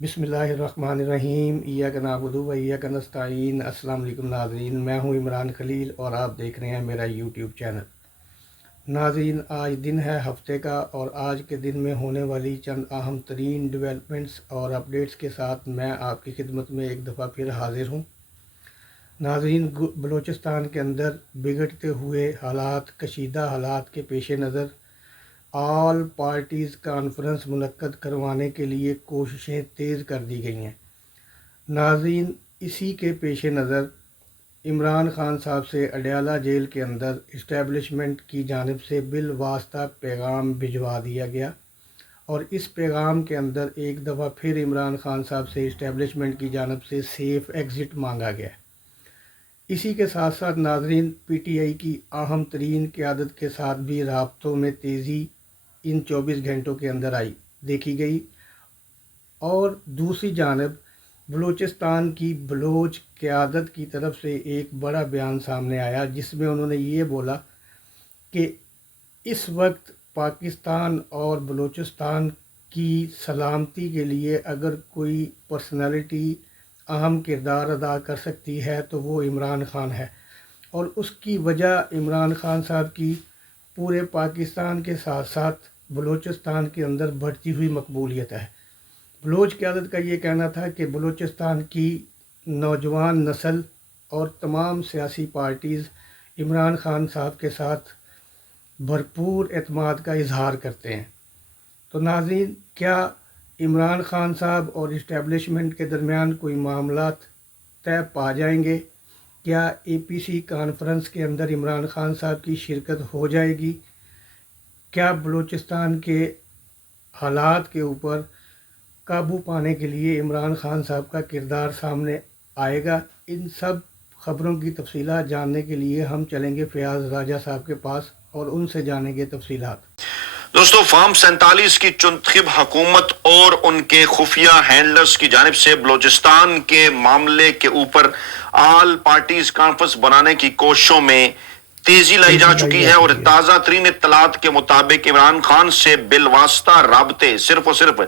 بسم اللہ الرحمن الرحیم، ایاک نعبد و ایاک نستعین۔ السلام علیکم ناظرین، میں ہوں عمران خلیل اور آپ دیکھ رہے ہیں میرا یوٹیوب چینل۔ ناظرین، آج دن ہے ہفتے کا اور آج کے دن میں ہونے والی چند اہم ترین ڈیولپمنٹس اور اپڈیٹس کے ساتھ میں آپ کی خدمت میں ایک دفعہ پھر حاضر ہوں۔ ناظرین، بلوچستان کے اندر بگڑتے ہوئے حالات، کشیدہ حالات کے پیش نظر آل پارٹیز کانفرنس منعقد کروانے کے لیے کوششیں تیز کر دی گئی ہیں۔ ناظرین، اسی کے پیش نظر عمران خان صاحب سے اڈیالہ جیل کے اندر اسٹیبلشمنٹ کی جانب سے بالواسطہ پیغام بھجوا دیا گیا اور اس پیغام کے اندر ایک دفعہ پھر عمران خان صاحب سے اسٹیبلشمنٹ کی جانب سے سیف ایگزٹ مانگا گیا۔ اسی کے ساتھ ساتھ ناظرین، پی ٹی آئی کی اہم ترین قیادت کے ساتھ بھی رابطوں میں تیزی ان 24 گھنٹوں کے اندر دیکھی گئی، اور دوسری جانب بلوچستان کی بلوچ قیادت کی طرف سے ایک بڑا بیان سامنے آیا جس میں انہوں نے یہ بولا کہ اس وقت پاکستان اور بلوچستان کی سلامتی کے لیے اگر کوئی پرسنالٹی اہم کردار ادا کر سکتی ہے تو وہ عمران خان ہے، اور اس کی وجہ عمران خان صاحب کی پورے پاکستان کے ساتھ ساتھ بلوچستان کے اندر بڑھتی ہوئی مقبولیت ہے۔ بلوچ قیادت کا یہ کہنا تھا کہ بلوچستان کی نوجوان نسل اور تمام سیاسی پارٹیز عمران خان صاحب کے ساتھ بھرپور اعتماد کا اظہار کرتے ہیں۔ تو ناظرین، کیا عمران خان صاحب اور اسٹیبلشمنٹ کے درمیان کوئی معاملات طے پا جائیں گے؟ کیا اے پی سی کانفرنس کے اندر عمران خان صاحب کی شرکت ہو جائے گی؟ کیا بلوچستان کے حالات کے اوپر قابو پانے کے لیے عمران خان صاحب کا کردار سامنے آئے گا؟ ان سب خبروں کی تفصیلات جاننے کے لیے ہم چلیں گے فیاض راجہ صاحب کے پاس اور ان سے جانیں گے تفصیلات۔ دوستو، فارم 47 کی چنتخب حکومت اور ان کے خفیہ ہینڈلرز کی جانب سے بلوچستان کے معاملے کے اوپر آل پارٹیز کانفرنس بنانے کی کوششوں میں تیزی لائی جا چکی ہے، اور تازہ ترین اطلاعات کے مطابق عمران خان سے بالواسطہ رابطے صرف اور صرف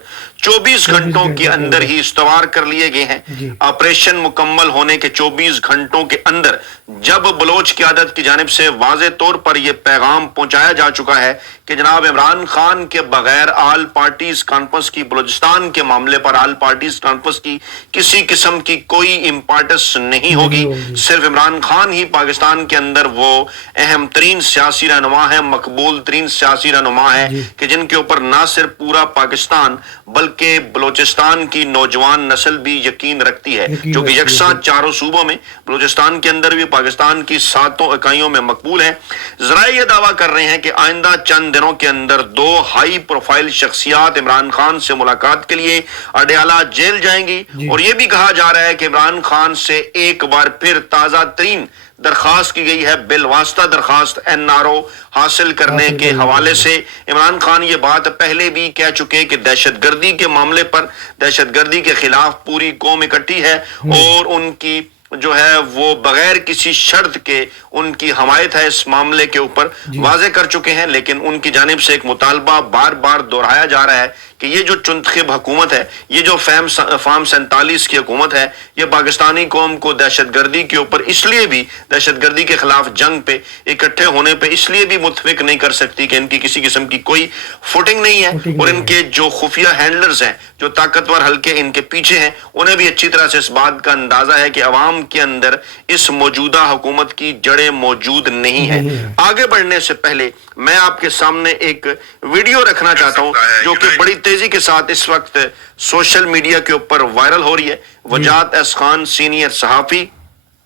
24 گھنٹوں کے اندر ہی استوار کر لیے گئے ہیں۔ آپریشن مکمل ہونے کے 24 گھنٹوں کے اندر جب بلوچ قیادت کی جانب سے واضح طور پر یہ پیغام پہنچایا جا چکا ہے کہ جناب عمران خان کے بغیر آل پارٹیز کانفرنس کی، بلوچستان کے معاملے پر آل پارٹیز کانفرنس کی کسی قسم کی کوئی امپارٹنس نہیں ہوگی، صرف عمران خان ہی پاکستان کے اندر وہ اہم ترین سیاسی رہنما ہے، مقبول ترین سیاسی رہنما ہے کہ جن کے اوپر نہ صرف پورا پاکستان بلکہ بلوچستان کی نوجوان نسل بھی یقین رکھتی ہے، جو کہ یکساں چاروں صوبوں میں، بلوچستان کے اندر بھی، پاکستان کی 7 اکائیوں میں مقبول ہے۔ ذرائع یہ دعویٰ کر رہے ہیں کہ آئندہ چند دنوں کے اندر 2 ہائی پروفائل شخصیات عمران خان سے ملاقات کے لیے اڈیالہ جیل جائیں گی، اور یہ بھی کہا جا رہا ہے کہ عمران خان سے ایک بار پھر تازہ ترین درخواست کی گئی ہے، بالواسطہ درخواست این آر او حاصل کرنے کے حوالے سے۔ عمران خان یہ بات پہلے بھی کہہ چکے کہ دہشت گردی کے معاملے پر، دہشت گردی کے خلاف پوری قوم اکٹھی ہے، اور ان کی جو ہے وہ بغیر کسی شرط کے ان کی حمایت ہے اس معاملے کے اوپر واضح کر چکے ہیں، لیکن ان کی جانب سے ایک مطالبہ بار بار دہرایا جا رہا ہے کہ یہ جو چنتخب حکومت ہے، یہ جو فارم 47 کی حکومت ہے، یہ پاکستانی قوم کو دہشت گردی کے اوپر اس لیے بھی، دہشت گردی کے خلاف جنگ پہ اکٹھے ہونے پہ اس لیے بھی متفق نہیں کر سکتی کہ ان کی کسی قسم کی کوئی فوٹنگ نہیں ہے، اور ان کے جو خفیہ ہینڈلرز ہیں، جو طاقتور حلقے ان کے پیچھے ہیں، انہیں بھی اچھی طرح سے اس بات کا اندازہ ہے کہ عوام کے اندر اس موجودہ حکومت کی جڑیں موجود نہیں ہیں۔ آگے بڑھنے سے پہلے میں آپ کے سامنے ایک ویڈیو رکھنا چاہتا ہوں جو کہ بڑی تیزی کے ساتھ اس وقت سوشل میڈیا کے اوپر وائرل ہو رہی ہے۔ وجاہت ایس خان سینئر صحافی،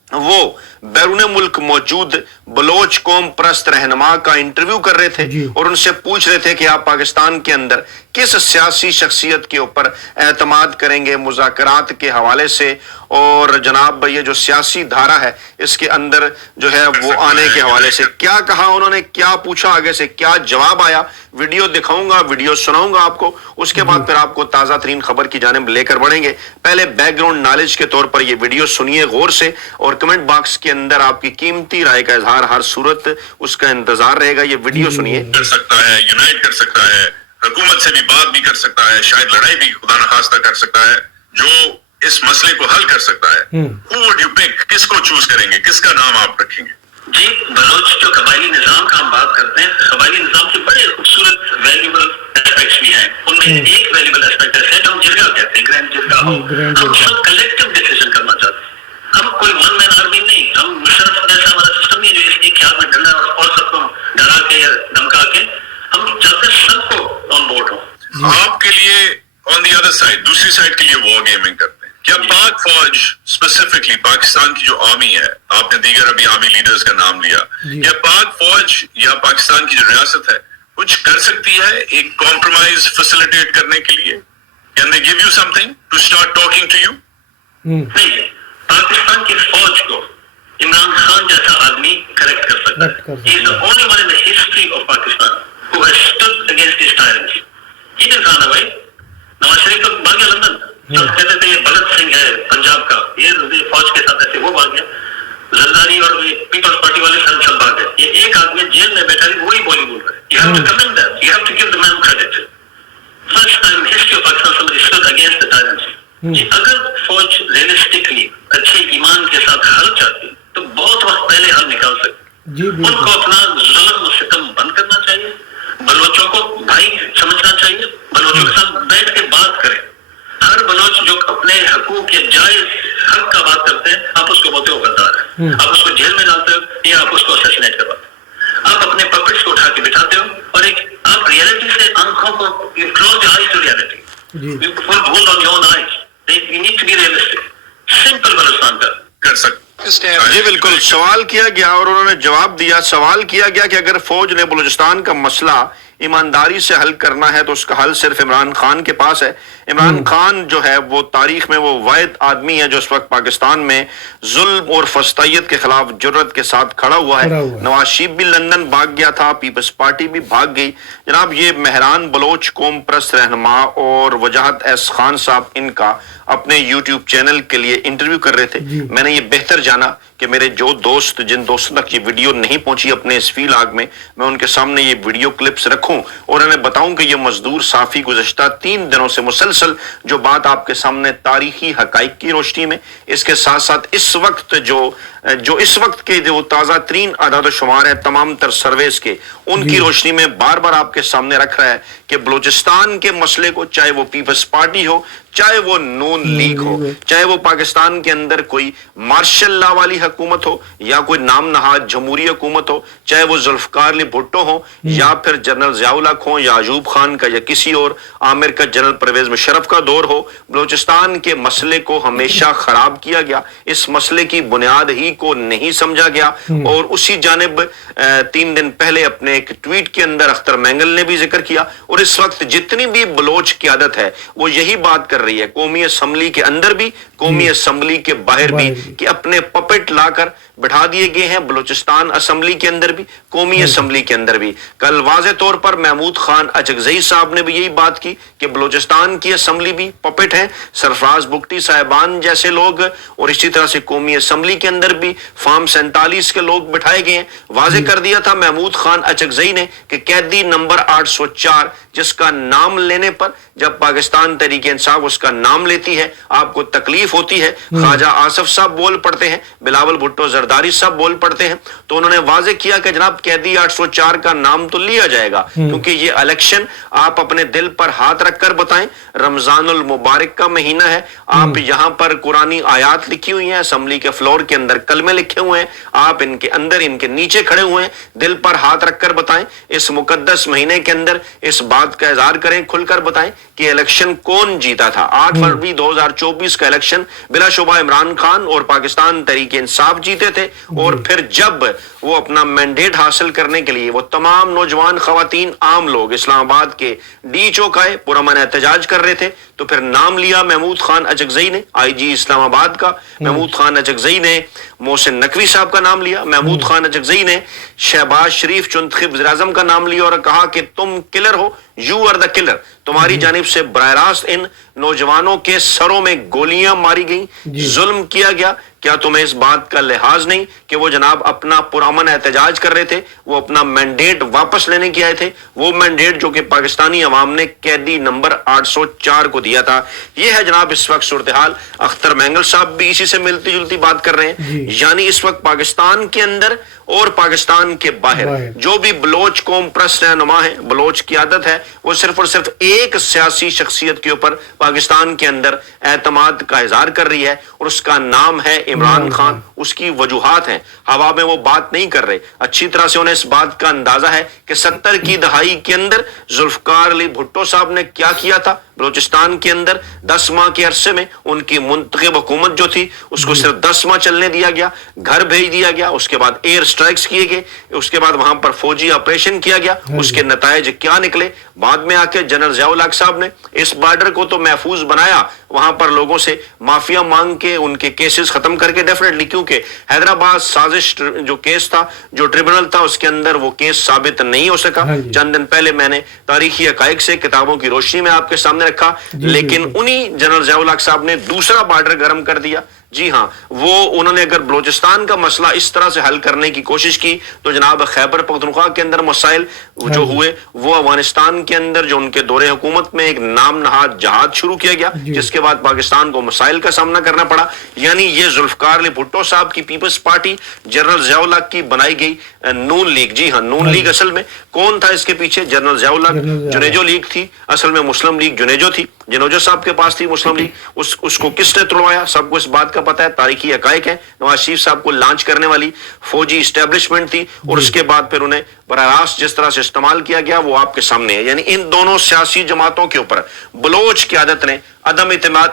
وہ بیرون ملک موجود بلوچ قوم پرست رہنما کا انٹرویو کر رہے تھے اور ان سے پوچھ رہے تھے کہ آپ پاکستان کے اندر کس سیاسی شخصیت کے اوپر اعتماد کریں گے مذاکرات کے حوالے سے، اور جناب یہ جو سیاسی دھارا ہے اس کے اندر جو ہے وہ آنے کے حوالے سے کیا کہا انہوں نے، کیا پوچھا، آگے سے کیا جواب آیا۔ ویڈیو دکھاؤں گا، ویڈیو سناؤں گا آپ کو، اس کے بعد پھر آپ کو تازہ ترین خبر کی جانب لے کر بڑھیں گے۔ پہلے بیک گراؤنڈ نالج کے طور پر یہ ویڈیو سنیے غور سے، اور کمنٹ باکس کے اندر آپ کی قیمتی رائے کا اظہار ہر صورت اس کا انتظار رہے گا۔ یہ ویڈیو سنیے۔ کر سکتا ہے، یونائٹ کر سکتا ہے حکومت سے بھی بات بھی کر سکتا ہے, شاید لڑائی بھی خدا نخواستہ کر سکتا ہے, جو اس مسئلے کو حل کر سکتا ہے. Who would you pick? کس کو چوز کریں گے, کس کا نام آپ رکھیں گے؟ جی, بلوچ جو قبائلی نظام کا ہم بات کرتے ہیں, قبائلی نظام کے بڑے خوبصورت ویلیبل اسپیکٹس بھی ہیں. ان میں ایک ویلیبل اسپیکٹ ہے جو ہم جرگہ کہتے ہیں, گرینڈ جرگہ ہو. ہم سب کلیکٹیو ڈیسیژن کرنا چاہتے ہیں. ہم کوئی ون مین آرمی نہیں, ہم مشرف جیسا ہمارا سسٹم نہیں جو ایک ہاتھ میں ڈنڈا اور سب کو ڈرا کے یا دھمکا کے. ہم چاہتے ہیں سب کو آن بورڈ ہو. آپ کے لیے آن دی ادر سائڈ, دوسری سائڈ کے لیے وار گیمنگ کرتے ہیں. کیا پاک فوج اسپیسیفکلی پاکستان کی جو آرمی ہے, آپ نے دیگر ابھی آرمی لیڈرز کا نام لیا, کیا پاک فوج یا پاکستان کی جو ریاست ہے کچھ کر سکتی ہے ایک کمپرومائز فیسیلیٹیٹ کرنے کے لیے؟ Can they give you some thing to start talking to you? نہیں, پاکستان کی فوج کو عمران خان جیسا آدمی کریکٹ کر سکتا ہے. He is the only one in the history of Pakistan who has stood against his tyrants. یہ انسان ہے بھائی. نواز شریف تو بھاگ گیا لندن, جو کہتے تھے یہ بھگت سنگھ ہے پنجاب کا, یہ فوج کے ساتھ ایسے وہ بھاگ گیا. زرداری اور پیپلز پارٹی والے سب بھاگ گئے. یہ ایک آدمی جیل میں بیٹھا ہے, وہی بولی بول رہا ہے. You have to commend that. You have to give the man credit. First time in history of Pakistan somebody stood against the tyrants. اگر فوج ریئلسٹکلی اچھے ایمان کے ساتھ حل چاہتی تو بہت وقت پہلے حل نکال سکتی. ان کو اپنا ظلم و ستم بند کرنا چاہیے, بلوچوں کو بھائی سمجھنا چاہیے, بلوچوں کے ساتھ بیٹھ کے بات کریں. ہر بلوچ جو اپنے حقوق یا جائز حق کا بات کرتے ہیں, آپ اس کو بولتے ہو غدار ہے, آپ اس کو جیل میں ڈالتے ہو یا آپ اس کو اسیسینیٹ کرواتے ہو. آپ اپنے پپٹس کو اٹھا کے بٹھاتے ہو اور ایک آپ ریئلٹی سے آنکھوں کو close the eyes to reality, full hold on your own eyes. You need to be realistic. Simple Balochistan کا کر سکتے. جی بالکل, سوال کیا گیا اور انہوں نے جواب دیا. سوال کیا گیا کہ اگر فوج نے بلوچستان کا مسئلہ ایمانداری سے حل کرنا ہے تو اس کا حل صرف عمران خان کے پاس ہے. عمران خان جو ہے وہ تاریخ میں وہ واحد آدمی ہے جو اس وقت پاکستان میں ظلم اور فسطائیت کے خلاف جرت کے ساتھ کھڑا ہوا ہے. نواز شریف بھی لندن بھاگ گیا تھا, پیپلز پارٹی بھی بھاگ گئی. جناب یہ مہران بلوچ قوم پرست رہنما اور وجاہت ایس خان صاحب ان کا اپنے یوٹیوب چینل کے لیے انٹرویو کر رہے تھے. میں نے یہ بہتر جانا کہ میرے جو دوست جن دوستوں تک یہ ویڈیو نہیں پہنچی اپنے اس ویلاگ میں, میں ان کے سامنے یہ ویڈیو کلپس رکھوں اور انہیں بتاؤں کہ یہ مزدور صافی گزشتہ 3 دنوں سے مسلسل جو بات آپ کے سامنے تاریخی حقائق کی روشنی میں, اس کے ساتھ ساتھ اس وقت جو اس وقت کے جو تازہ ترین اعداد و شمار ہے تمام تر سرویز کے, ان کی روشنی میں بار بار آپ کے سامنے رکھ رہا ہے کہ بلوچستان کے مسئلے کو, چاہے وہ پیپلز پارٹی ہو, چاہے وہ نون لیگ ہو, چاہے وہ پاکستان کے اندر کوئی مارشل لا والی حکومت ہو یا کوئی نام نہاد جمہوری حکومت ہو, چاہے وہ ذوالفقار علی بھٹو ہو یا پھر جنرل ضیاء الحق ہو یا ایوب خان کا یا کسی اور عامر کا جنرل پرویز مشرف کا دور ہو, بلوچستان کے مسئلے کو ہمیشہ خراب کیا گیا. اس مسئلے کی بنیاد ہی کو نہیں سمجھا گیا. اور اسی جانب 3 دن پہلے اپنے ایک ٹویٹ کے اندر اختر مینگل نے بھی ذکر کیا, اور اس وقت جتنی بھی بلوچ قیادت ہے وہ یہی بات کر رہی ہے, قومی اسمبلی کے اندر بھی قومی اسمبلی کے باہر بھی, کہ اپنے پپٹ لا کر بٹھا دیے گئے ہیں بلوچستان اسمبلی کے اندر بھی, قومی اسمبلی کے اندر بھی. کل واضح طور پر محمود خان اچکزئی صاحب نے بھی یہی بات کی کہ بلوچستان کی اسمبلی بھی پپٹ ہے, سرفراز بگٹی صاحبان جیسے لوگ, اور اسی طرح سے قومی اسمبلی کے اندر بھی فارم 47 کے لوگ بٹھائے گئے ہیں. واضح کر دیا تھا محمود خان اچکزئی نے کہ قیدی نمبر 804 جس کا نام لینے پر جب پاکستان تحریک انصاف اس کا نام لیتی ہے آپ کو تکلیف ہوتی ہے. خواجہ آصف صاحب بول پڑتے ہیں, بلاول بھٹو زرداری صاحب بول پڑتے ہیں, تو انہوں نے واضح کیا کہ جناب قیدی 804 کا نام تو لیا جائے گا, کیونکہ یہ الیکشن آپ اپنے دل پر ہاتھ رکھ کر بتائیں, رمضان المبارک کا مہینہ ہے, آپ یہاں پر قرآنی آیات لکھی ہوئی ہیں, اسمبلی کے فلور کے اندر کلمے لکھے ہوئے ہیں, آپ ان کے اندر ان کے نیچے کھڑے ہوئے ہیں, دل پر ہاتھ رکھ کر بتائیں, اس مقدس مہینے کے اندر اس بات کا اظہار کریں, کھل کر بتائیں کہ الیکشن کون جیتا تھا. 8 فروری 2024 کا الیکشن بلا شبہ عمران خان اور پاکستان تحریک انصاف جیتے تھے, اور پھر جب وہ اپنا مینڈیٹ حاصل کرنے کے لیے وہ تمام نوجوان خواتین عام لوگ اسلام آباد کے ڈی چوک آئے, پرامن احتجاج کر رہے تھے, تو پھر نام لیا محمود خان اچکزئی نے, آئی جی اسلام آباد کا. محمود خان اچکزئی نے محسن نقوی صاحب کا نام لیا. محمود خان اچکزئی نے شہباز شریف چنتخب وزیر اعظم کا نام لیا اور کہا کہ تم کلر ہو, یو آر دا کلر. تمہاری جانب سے براہ راست ان نوجوانوں کے سروں میں گولیاں ماری گئیں, ظلم کیا گیا, کیا تمہیں اس بات کا لحاظ نہیں کہ وہ جناب اپنا پرامن احتجاج کر رہے تھے, وہ اپنا مینڈیٹ واپس لینے کی آئے تھے, وہ مینڈیٹ جو کہ پاکستانی عوام نے قیدی نمبر 804 کو دیا تھا. یہ ہے جناب اس وقت صورتحال. اختر مینگل صاحب بھی اسی سے ملتی جلتی بات کر رہے ہیں. یعنی اس وقت پاکستان کے اندر اور پاکستان کے باہر جو بھی بلوچ قوم پرست رہنما ہے, بلوچ قیادت ہے, وہ صرف اور صرف ایک سیاسی شخصیت کے اوپر پاکستان کے اندر اعتماد کا اظہار کر رہی ہے, اور اس کا نام ہے عمران خان. اس کی وجوہات ہیں, ہوا میں وہ بات نہیں کر رہے. اچھی طرح سے انہیں اس بات کا اندازہ ہے کہ 70 کی دہائی کے اندر ذوالفقار علی بھٹو صاحب نے کیا کیا تھا بلوچستان کے اندر. 10 ماہ کے عرصے میں ان کی منتخب حکومت جو تھی اس کو صرف 10 ماہ چلنے دیا گیا, گھر بھیج دیا گیا, اس کے بعد ایئر سٹرائکس کیے گئے, اس کے بعد وہاں پر فوجی آپریشن کیا گیا. اس کے نتائج کیا نکلے؟ بعد میں آ کے جنرل ضیاء الحق صاحب نے اس بارڈر کو تو محفوظ بنایا, وہاں پر لوگوں سے معافیا مانگ کے ان کے کیسز ختم کر کے, ڈیفینیٹلی کیونکہ حیدرآباد سازش جو کیس تھا, جو ٹریبونل تھا, اس کے اندر وہ کیس ثابت نہیں ہو سکا. چند دن پہلے میں نے تاریخی حقائق سے کتابوں کی روشنی میں آپ کے سامنے رکھا, لیکن انہی جنرل ضیاء الحق صاحب نے دوسرا بارڈر گرم کر دیا. جی ہاں, وہ انہوں نے اگر بلوچستان کا مسئلہ اس طرح سے حل کرنے کی کوشش کی تو جناب خیبر پختونخوا کے اندر مسائل جو ہوئے, وہ افغانستان کے اندر جو ان کے دور حکومت میں ایک نام نہاد جہاد شروع کیا گیا, جس کے بعد پاکستان کو مسائل کا سامنا کرنا پڑا. یعنی یہ ذوالفقار علی بھٹو صاحب کی پیپلز پارٹی جنرل ضیاء الحق کی بنائی گئی نون لیگ. جی ہاں, نون لیگ اصل میں کون تھا اس کے پیچھے؟ جنرل ضیاء الحق. جنیجو لیگ تھی, اصل میں مسلم لیگ جنیجو تھی, جنوجو صاحب کے پاس تھی مسلم لیگ. اس کو کس نے توڑوایا؟ سب کو اس بات کا پتہ ہے, تاریخی حقائق ہے. نواز شریف صاحب کو لانچ کرنے والی فوجی اسٹیبلشمنٹ تھی, اور اس کے بعد پھر انہیں براہ راست جس طرح سے استعمال کیا گیا وہ آپ کے سامنے ہے. یعنی ان دونوں سیاسی جماعتوں کے اوپر بلوچ قیادت نے عدم اعتماد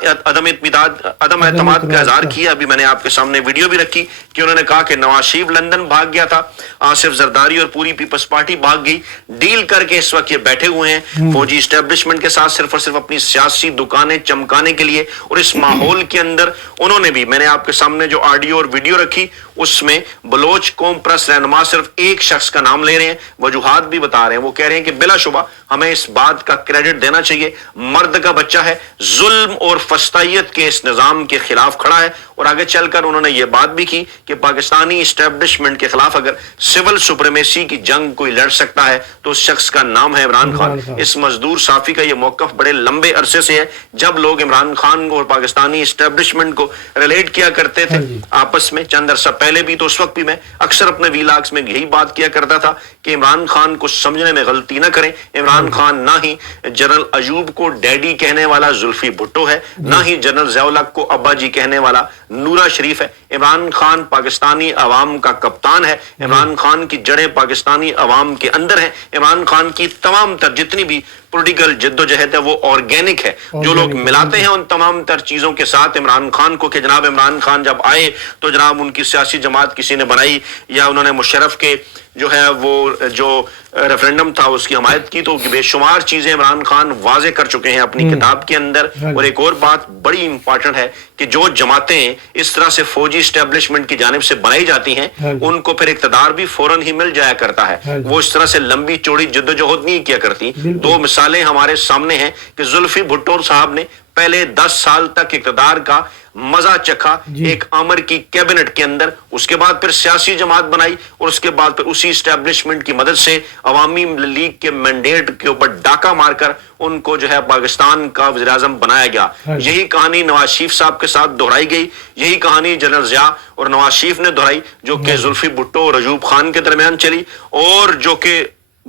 کا اظہار کیا. ابھی میں نے آپ کے سامنے ویڈیو بھی رکھی کہ انہوں نے کہا کہ نواز شریف لندن بھاگ گیا تھا, آصف زرداری اور پوری پیپلز پارٹی بھاگ گئی, ڈیل کر کے اس وقت یہ بیٹھے ہوئے ہیں فوجی اسٹیبلشمنٹ کے ساتھ, صرف اور صرف اپنی سیاسی دکانیں چمکانے کے لیے. اور اس ماحول کے اندر انہوں نے بھی, میں نے آپ کے سامنے جو آڈیو اور ویڈیو رکھی اس میں بلوچ قوم پرست رہنما صرف ایک شخص کا نام لے رہے ہیں, وجوہات بھی بتا رہے ہیں. وہ کہہ رہے ہیں کہ بلا شبہ ہمیں اس بات کا کریڈٹ دینا چاہیے, مرد کا بچہ ہے, ظلم اور فسطائیت کے اس نظام کے خلاف کھڑا ہے. اور آگے چل کر انہوں نے یہ بات بھی کی کہ پاکستانی اسٹیبلشمنٹ کے خلاف اگر سول سپریمیسی کی جنگ کوئی لڑ سکتا ہے تو اس شخص کا نام ہے عمران خان. اس مزدور صافی کا یہ موقف بڑے لمبے عرصے سے ہے. جب لوگ عمران خان کو اور پاکستانی اسٹیبلشمنٹ کو ریلیٹ کیا کرتے تھے آپس میں, چند عرصہ پہلے بھی, تو اس وقت بھی میں اکثر اپنے ویلاگز میں یہی بات کیا کرتا تھا کہ عمران خان کو سمجھنے میں غلطی نہ کریں. عمران خان نہ ہی جنرل ایوب کو ڈیڈی کہنے والا زلفی بھٹو ہے, نہ ہی جنرل ضیاء الحق کو ابا جی کہنے والا نورا شریف ہے. عمران خان پاکستانی عوام کا کپتان ہے. عمران خان کی جڑیں پاکستانی عوام کے اندر ہیں. عمران خان کی تمام تر جتنی بھی پولیٹیکل جدوجہد ہے وہ آرگینک ہے. جو لوگ ملاتے ہیں ان تمام تر چیزوں کے ساتھ عمران خان کو کہ جناب عمران خان جب آئے تو جناب ان کی سیاسی جماعت کسی نے بنائی, یا انہوں نے مشرف کے جو ہے وہ جو ریفرینڈم تھا اس کی حمایت کی, تو بے شمار چیزیں عمران خان واضح کر چکے ہیں اپنی کتاب کے اندر. اور ایک اور بات بڑی امپورٹنٹ ہے کہ جو جماعتیں اس طرح سے فوجی اسٹیبلشمنٹ کی جانب سے بنائی جاتی ہیں ان کو پھر اقتدار بھی فوراً ہی مل جایا کرتا ہے. وہ اس طرح سے لمبی چوڑی جدوجہد نہیں کیا کرتی. دو مثالیں ہمارے سامنے ہیں کہ زلفی بھٹو صاحب نے پہلے 10 سال تک اقتدار کا مزہ چکھا ایک عامر کی کیبنٹ کے اندر, اس کے بعد پھر سیاسی جماعت بنائی, اور اس کے بعد پھر اسی اسٹیبلشمنٹ کی مدد سے عوامی لیگ کے مینڈیٹ کے اوپر ڈاکہ مار کر ان کو جو ہے پاکستان کا وزیر اعظم بنایا گیا. یہی کہانی نواز شریف صاحب کے ساتھ دہرائی گئی, یہی کہانی جنرل ضیاء اور نواز شریف نے دہرائی, جو کہ زلفی بھٹو اور ایوب خان کے درمیان چلی, اور جو کہ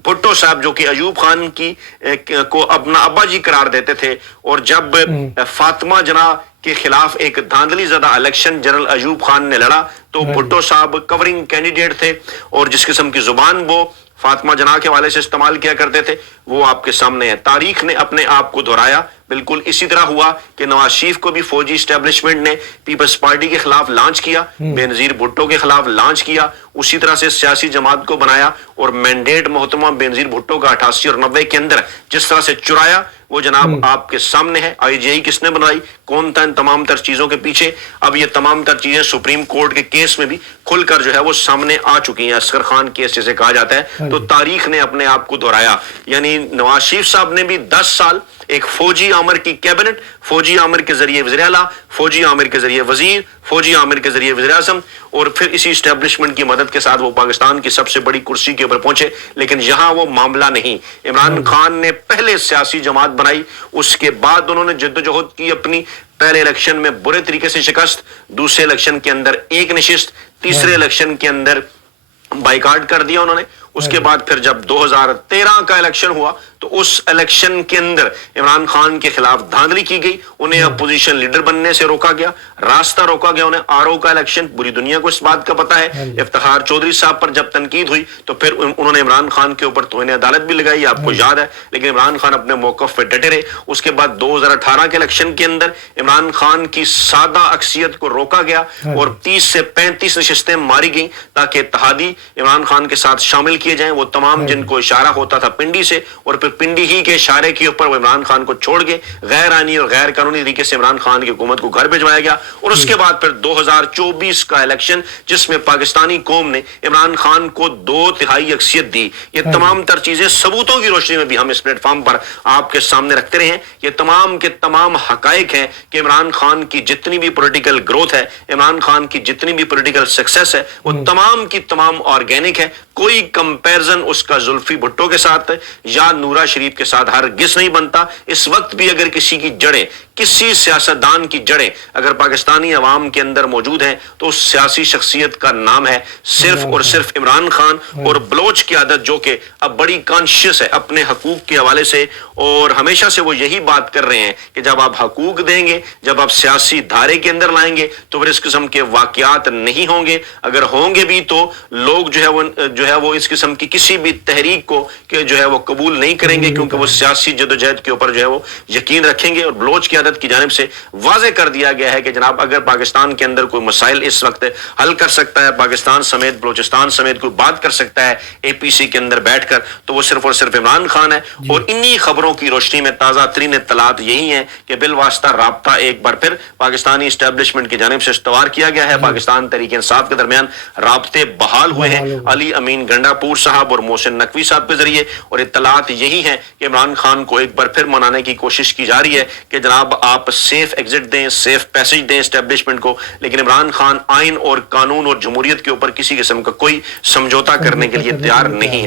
بھٹو صاحب جو کہ ایوب خان کی کو اپنا ابا جی قرار دیتے تھے, اور جب فاطمہ جناح کے خلاف ایک دھاندلی زدہ الیکشن جنرل ایوب خان نے لڑا تو بھٹو صاحب کورنگ کینڈیڈیٹ تھے, اور جس قسم کی زبان وہ فاطمہ جناح کے حوالے سے استعمال کیا کرتے تھے وہ آپ کے سامنے ہے. تاریخ نے اپنے آپ کو دہرایا. بالکل اسی طرح ہوا کہ نواز شریف کو بھی فوجی اسٹیبلشمنٹ نے پیپلز پارٹی کے خلاف لانچ کیا, بینظیر بھٹو کے خلاف لانچ کیا, اسی طرح سے سیاسی جماعت کو بنایا, اور مینڈیٹ محترمہ بینظیر بھٹو کا 88 اور 90 کے اندر جس طرح سے چرایا وہ جناب آپ کے سامنے ہے. آئی جی آئی کس نے بنائی, کون تھا ان تمام تر چیزوں کے پیچھے؟ اب یہ تمام تر چیزیں سپریم کورٹ کے کیس میں بھی کھل کر جو ہے وہ سامنے آ چکی ہیں. اصغر خان کیس جسے کہا جاتا ہے, تو تاریخ نے اپنے آپ کو دہرایا. یعنی نواز شریف صاحب نے بھی 10 سال ایک فوجی آمر کی کیبنٹ، فوجی آمر کے ذریعے وزیر اعلیٰ، فوجی آمر کے ذریعے وزیر، فوجی آمر کے ذریعے وزیر اعظم، اور پھر اسی اسٹیبلشمنٹ کی مدد کے ساتھ وہ پاکستان کی سب سے بڑی کرسی کے اوپر پہنچے. لیکن یہاں وہ معاملہ نہیں. عمران خان نے پہلے سیاسی جماعت بنائی، اس کے بعد انہوں نے جدوجہد کی اپنی. پہلے الیکشن میں برے طریقے سے شکست، دوسرے الیکشن کے اندر ایک نشست، تیسرے الیکشن کے اندر بائیکاٹ کر دیا انہوں نے. اس کے بعد پھر جب 2013 کا الیکشن ہوا تو اس الیکشن کے اندر عمران خان کے خلاف دھاندلی کی گئی، انہیں اپوزیشن لیڈر بننے سے روکا گیا، راستہ روکا گیا انہیں. آر او کا الیکشن پوری دنیا کو اس بات کا پتا ہے. افتخار چودھری صاحب پر جب تنقید ہوئی تو پھر انہوں نے عمران خان کے اوپر توہین عدالت بھی لگائی، آپ کو یاد ہے. لیکن عمران خان اپنے موقف پہ ڈٹے رہے. اس کے بعد 2018 کے الیکشن کے اندر عمران خان کی سادہ اکثریت کو روکا گیا اور 30 سے 35 نشستیں ماری گئیں تاکہ اتحادی عمران خان کے ساتھ شامل کیے جائیں. وہ تمام جن کو اشارہ ہوتا تھا پنڈی سے، اور پھر پنڈی ہی کے اشارے کے اوپر وہ عمران خان کو چھوڑ گئے. غیر آئینی اور غیر قانونی طریقے سے عمران خان کی حکومت کو گھر بھجوایا گیا. اور اس کے بعد پھر 2024 کا الیکشن جس میں پاکستانی قوم نے عمران خان کو 2/3 اکثریت دی. یہ تمام تر چیزیں ثبوتوں کی روشنی میں بھی ہم اس پلیٹ فارم پر آپ کے سامنے رکھتے رہے ہیں. یہ تمام کے تمام حقائق ہیں کہ عمران خان کی جتنی بھی پولیٹیکل گروتھ ہے، عمران خان کی جتنی بھی پولیٹیکل سکسیس ہے، وہ تمام کی تمام آرگینک ہے. کوئی کمپیرزن اس کا زلفی بھٹو کے ساتھ یا نورا شریف کے ساتھ ہرگز نہیں بنتا. اس وقت بھی اگر کسی کی جڑیں، کسی سیاستدان کی جڑیں اگر پاکستانی عوام کے اندر موجود ہیں تو اس سیاسی شخصیت کا نام ہے صرف اور صرف عمران خان. اور بلوچ کی عادت جو کہ اب بڑی کانشیس ہے اپنے حقوق کے حوالے سے، اور ہمیشہ سے وہ یہی بات کر رہے ہیں کہ جب آپ حقوق دیں گے، جب آپ سیاسی دھارے کے اندر لائیں گے تو پھر اس قسم کے واقعات نہیں ہوں گے. اگر ہوں گے بھی تو لوگ جو ہے وہ اس قسم کی کسی بھی تحریک کو کہ جو ہے وہ قبول نہیں کریں گے، کیونکہ وہ سیاسی جدوجہد کے اوپر جو ہے وہ یقین رکھیں گے. اور بلوچ کی عادت کی جانب سے واضح کر دیا گیا ہے کہ جناب اگر پاکستان کے اندر کوئی مسائل اس وقت حل کر سکتا ہے، پاکستان سمیت بلوچستان سمیت کوئی بات کر سکتا ہے اے پی سی کے اندر بیٹھ کر، تو وہ صرف اور صرف عمران خان ہے. اور انہی خبروں کی روشنی میں تازہ ترین اطلاعات یہی ہیں کہ بالواسطہ رابطہ ایک بار پھر پاکستانی اسٹیبلشمنٹ کی جانب سے استوار کیا گیا ہے. پاکستان تحریک انصاف کے درمیان رابطے بحال ہوئے ہیں علی امین گنڈا پور صاحب اور محسن نقوی صاحب کے ذریعے. اور اطلاعات یہی ہیں کہ عمران خان کو ایک بار پھر منانے کی کوشش کی جا رہی ہے کہ جناب آپ سیف ایگزٹ دیں، سیف پیسج دیں اسٹیبلشمنٹ کو. لیکن عمران خان آئین اور قانون اور جمہوریت کے اوپر کسی قسم کا کوئی سمجھوتا کرنے کے لیے تیار نہیں ہے.